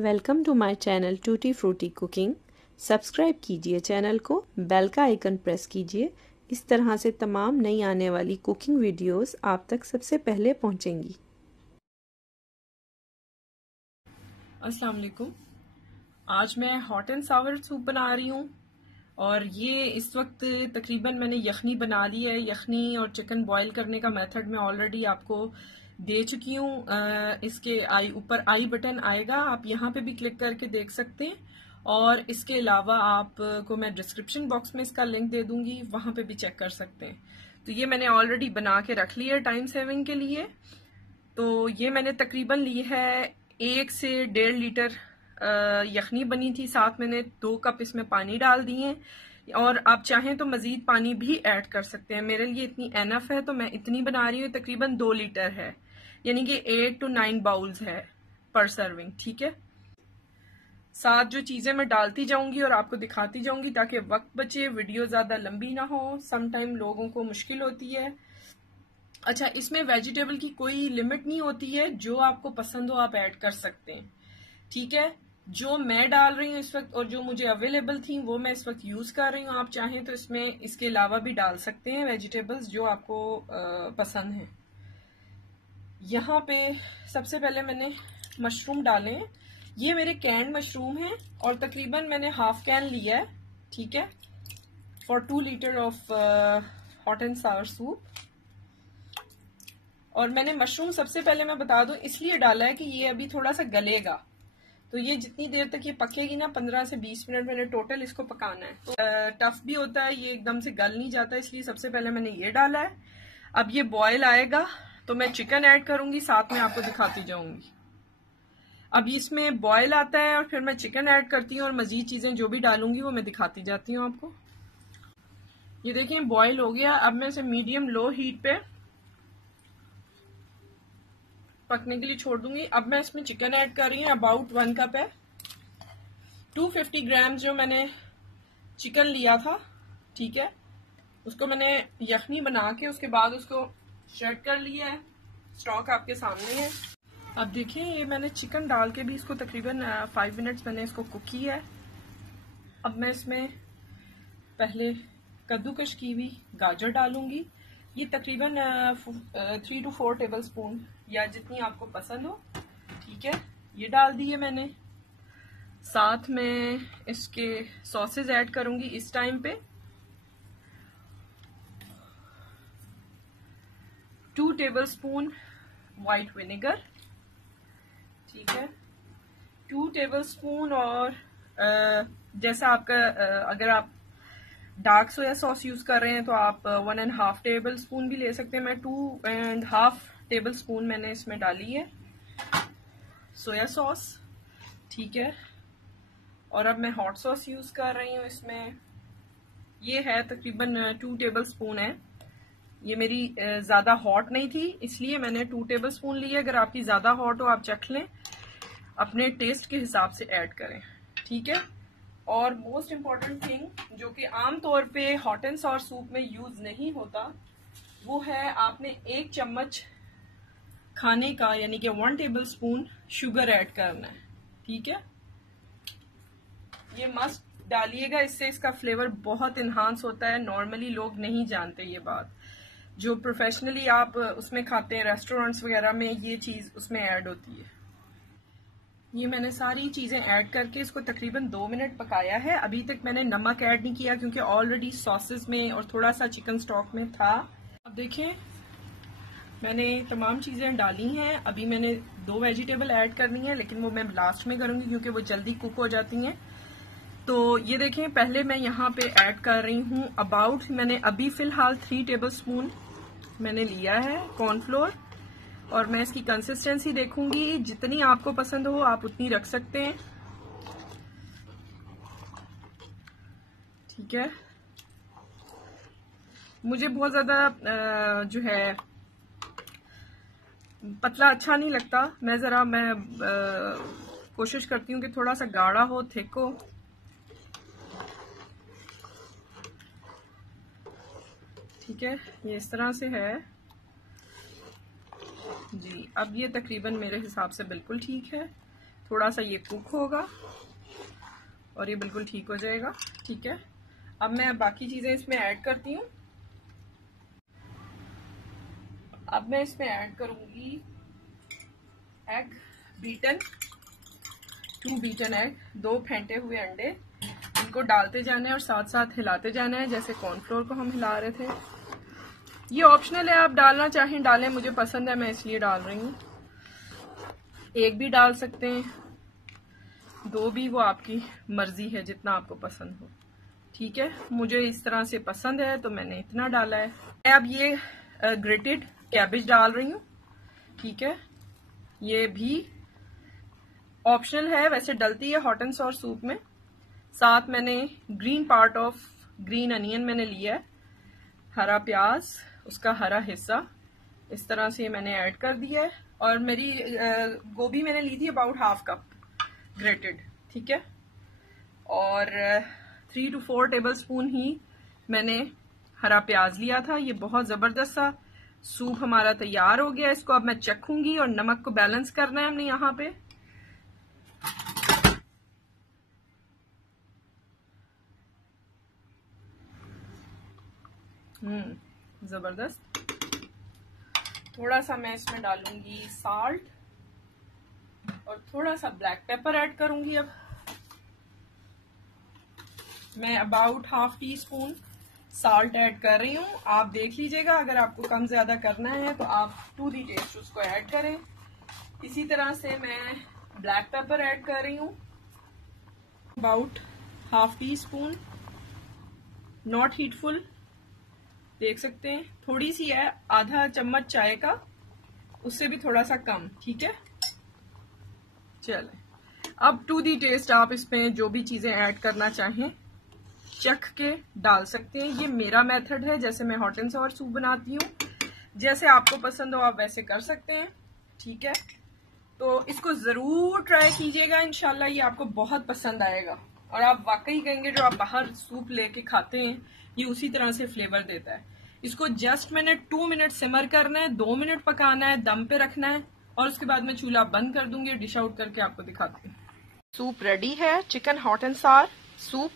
Welcome to my channel Tutti Frutti cooking. Subscribe कीजिए channel को, bell का icon press कीजिए। इस तरह से तमाम नई आने वाली कुकिंग वीडियोस आप तक सबसे पहले पहुंचेंगी। अस्सलाम वालेकुम। आज मैं हॉट एंड सावर सूप बना रही हूँ और ये इस वक्त तकरीबन मैंने यखनी बना ली है। यखनी और चिकन बॉईल करने का मेथड मैं ऑलरेडी आपको दे चुकी हूँ। इसके ऊपर आई बटन आएगा, आप यहाँ पे भी क्लिक करके देख सकते हैं और इसके अलावा आपको मैं डिस्क्रिप्शन बॉक्स में इसका लिंक दे दूंगी, वहां पे भी चेक कर सकते हैं। तो ये मैंने ऑलरेडी बना के रख लिया है टाइम सेविंग के लिए। तो ये मैंने तकरीबन ली है 1 से 1.5 लीटर यखनी बनी थी, साथ मैंने 2 कप इसमें पानी डाल दिए और आप चाहें तो मजीद पानी भी ऐड कर सकते हैं। मेरे लिए इतनी एनफ है तो मैं इतनी बना रही हूँ। तकरीबन 2 लीटर है, यानी कि 8 to 9 बाउल्स है पर सर्विंग। ठीक है, साथ जो चीजें मैं डालती जाऊंगी और आपको दिखाती जाऊंगी ताकि वक्त बचे, वीडियो ज्यादा लंबी ना हो। सम टाइम लोगों को मुश्किल होती है। अच्छा, इसमें वेजिटेबल की कोई लिमिट नहीं होती है, जो आपको पसंद हो आप ऐड कर सकते हैं। ठीक है, जो मैं डाल रही हूँ इस वक्त और जो मुझे अवेलेबल थी वो मैं इस वक्त यूज कर रही हूँ। आप चाहें तो इसमें इसके अलावा भी डाल सकते हैं वेजिटेबल्स जो आपको पसंद है। यहाँ पे सबसे पहले मैंने मशरूम डाले हैं। ये मेरे कैंड मशरूम हैं और तकरीबन मैंने हाफ कैन लिया है। ठीक है, for 2 litre of hot and Sawar soup. और मैंने मशरूम सबसे पहले मैं बता दूं इसलिए डाला है कि ये अभी थोड़ा सा गलेगा, तो ये जितनी देर तक ये पकेगी ना, 15 से 20 मिनट मैंने टोटल इसको पकाना है। तो टफ भी होता है, ये एकदम से गल नहीं जाता, इसलिए सबसे पहले मैंने ये डाला है। अब ये बॉयल आएगा तो मैं चिकन ऐड करूंगी, साथ में आपको दिखाती जाऊंगी। अब इसमें बॉयल आता है और फिर मैं चिकन ऐड करती हूँ और मजीद चीजें जो भी डालूंगी वो मैं दिखाती जाती हूँ आपको। ये देखिए बॉयल हो गया। अब मैं इसे मीडियम लो हीट पे पकने के लिए छोड़ दूंगी। अब मैं इसमें चिकन ऐड कर रही हूँ, अबाउट 1 कप है। 250 ग्राम जो मैंने चिकन लिया था, ठीक है, उसको मैंने यखनी बना के उसके बाद उसको श्रेड कर लिया है। स्टॉक आपके सामने है। अब देखिए ये मैंने चिकन डाल के भी इसको तकरीबन 5 मिनट्स मैंने इसको कुक किया है। अब मैं इसमें पहले कद्दूकश की हुई गाजर डालूंगी। ये तकरीबन 3 to 4 टेबल स्पून या जितनी आपको पसंद हो। ठीक है, ये डाल दिए मैंने। साथ में इसके सॉसेज ऐड करूंगी इस टाइम पे। 2 टेबल स्पून व्हाइट विनेगर। ठीक है, 2 टेबल स्पून और जैसा आपका अगर आप डार्क सोया सॉस यूज कर रहे हैं तो आप 1.5 टेबल स्पून भी ले सकते हैं। मैं 2.5 टेबल स्पून मैंने इसमें डाली है सोया सॉस। ठीक है, और अब मैं हॉट सॉस यूज कर रही हूँ इसमें। ये है तकरीबन 2 टेबल स्पून है। ये मेरी ज्यादा हॉट नहीं थी इसलिए मैंने 2 टेबल स्पून ली है। अगर आपकी ज्यादा हॉट हो आप चख लें, अपने टेस्ट के हिसाब से ऐड करें। ठीक है, और मोस्ट इम्पॉर्टेंट थिंग जो कि आमतौर पे हॉट एंड सॉर सूप में यूज नहीं होता, वो है आपने 1 चम्मच खाने का यानी कि 1 टेबल स्पून शुगर ऐड करना है। ठीक है, ये मस्ट डालिएगा, इससे इसका फ्लेवर बहुत इन्हांस होता है। नॉर्मली लोग नहीं जानते ये बात, जो प्रोफेशनली आप उसमें खाते हैं रेस्टोरेंट्स वगैरह में, ये चीज उसमें ऐड होती है। ये मैंने सारी चीजें ऐड करके इसको तकरीबन 2 मिनट पकाया है। अभी तक मैंने नमक ऐड नहीं किया क्योंकि ऑलरेडी सॉसेस में और थोड़ा सा चिकन स्टॉक में था। अब देखिए मैंने तमाम चीजें डाली हैं। अभी मैंने 2 वेजिटेबल ऐड करनी है, लेकिन वो मैं लास्ट में करूंगी क्योंकि वो जल्दी कुक हो जाती हैं। तो ये देखें, पहले मैं यहाँ पे ऐड कर रही हूँ अबाउट, मैंने अभी फिलहाल 3 टेबल स्पून मैंने लिया है कॉर्नफ्लोर। और मैं इसकी कंसिस्टेंसी देखूंगी, जितनी आपको पसंद हो आप उतनी रख सकते हैं। ठीक है, मुझे बहुत ज्यादा जो है पतला अच्छा नहीं लगता। मैं कोशिश करती हूँ कि थोड़ा सा गाढ़ा हो, थिक हो। ठीक है, ये इस तरह से है जी। अब ये तकरीबन मेरे हिसाब से बिल्कुल ठीक है। थोड़ा सा ये कुक होगा और ये बिल्कुल ठीक हो जाएगा। ठीक है, अब मैं बाकी चीजें इसमें ऐड करती हूँ। अब मैं इसमें ऐड करूंगी एग बीटन, 2 बीटन एग, 2 फेंटे हुए अंडे। इनको डालते जाना है और साथ साथ हिलाते जाना है जैसे कॉर्नफ्लोर को हम हिला रहे थे। ये ऑप्शनल है, आप डालना चाहें डालें, मुझे पसंद है मैं इसलिए डाल रही हूँ। एक भी डाल सकते हैं, 2 भी, वो आपकी मर्जी है जितना आपको पसंद हो। ठीक है, मुझे इस तरह से पसंद है तो मैंने इतना डाला है। मैं अब ये ग्रेटेड कैबेज डाल रही हूँ। ठीक है, ये भी ऑप्शनल है, वैसे डलती है हॉट एंड सॉर सूप में। साथ मैंने green part of green onion मैंने लिया है, हरा प्याज, उसका हरा हिस्सा इस तरह से मैंने ऐड कर दिया है। और मेरी गोभी मैंने ली थी अबाउट ½ कप ग्रेटेड। ठीक है, और 3 to 4 टेबल स्पून ही मैंने हरा प्याज लिया था। ये बहुत जबरदस्त सा सूप हमारा तैयार हो गया। इसको अब मैं चखूंगी और नमक को बैलेंस करना है हमने यहाँ पे। जबरदस्त। थोड़ा सा मैं इसमें डालूंगी साल्ट और थोड़ा सा ब्लैक पेपर ऐड करूंगी। अब मैं अबाउट ½ टीस्पून साल्ट ऐड कर रही हूँ। आप देख लीजिएगा, अगर आपको कम ज्यादा करना है तो आप टू दी टेस्ट उसको ऐड करें। इसी तरह से मैं ब्लैक पेपर ऐड कर रही हूँ अबाउट ½ टीस्पून, नॉट हीटफुल, देख सकते हैं थोड़ी सी है, आधा चम्मच चाय का, उससे भी थोड़ा सा कम। ठीक है, चले अब टू दी टेस्ट आप इसमें जो भी चीजें ऐड करना चाहें चख के डाल सकते हैं। ये मेरा मेथड है, जैसे मैं हॉट एंड सॉर सूप बनाती हूँ, जैसे आपको पसंद हो आप वैसे कर सकते हैं। ठीक है, तो इसको जरूर ट्राई कीजिएगा, इंशाल्लाह ये आपको बहुत पसंद आएगा और आप वाकई कहेंगे जो आप बाहर सूप लेके खाते हैं ये उसी तरह से फ्लेवर देता है। इसको जस्ट मैंने 2 मिनट सिमर करना है, 2 मिनट पकाना है, दम पे रखना है और उसके बाद मैं चूल्हा बंद कर दूंगी। डिश आउट करके आपको दिखाती हूँ। सूप रेडी है, chicken hot and sour soup.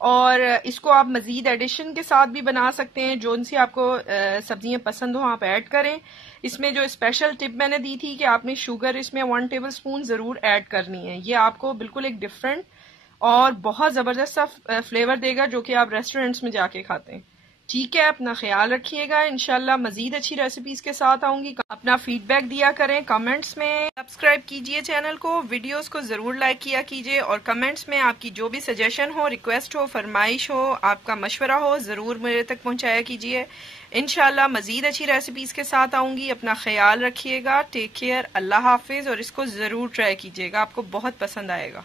और इसको आप मजीद एडिशन के साथ भी बना सकते हैं, जो उनसे आपको सब्जियां पसंद हो आप ऐड करें। इसमें जो स्पेशल टिप मैंने दी थी कि आपने शुगर इसमें 1 टेबल स्पून जरूर ऐड करनी है। ये आपको बिल्कुल एक डिफरेंट और बहुत जबरदस्त सा फ्लेवर देगा जो कि आप रेस्टोरेंट्स में जाके खाते हैं। ठीक है, अपना ख्याल रखिएगा, इंशाल्लाह मजीद अच्छी रेसिपीज के साथ आऊंगी। अपना फीडबैक दिया करें कमेंट्स में, सब्सक्राइब कीजिए चैनल को, वीडियोस को जरूर लाइक किया कीजिए और कमेंट्स में आपकी जो भी सजेशन हो, रिक्वेस्ट हो, फरमाइश हो, आपका मशवरा हो, जरूर मेरे तक पहुंचाया कीजिए। इंशाल्लाह मजीद अच्छी रेसिपीज के साथ आऊंगी। अपना ख्याल रखिएगा, टेक केयर, अल्लाह हाफिज। और इसको जरूर ट्राई कीजिएगा, आपको बहुत पसंद आएगा।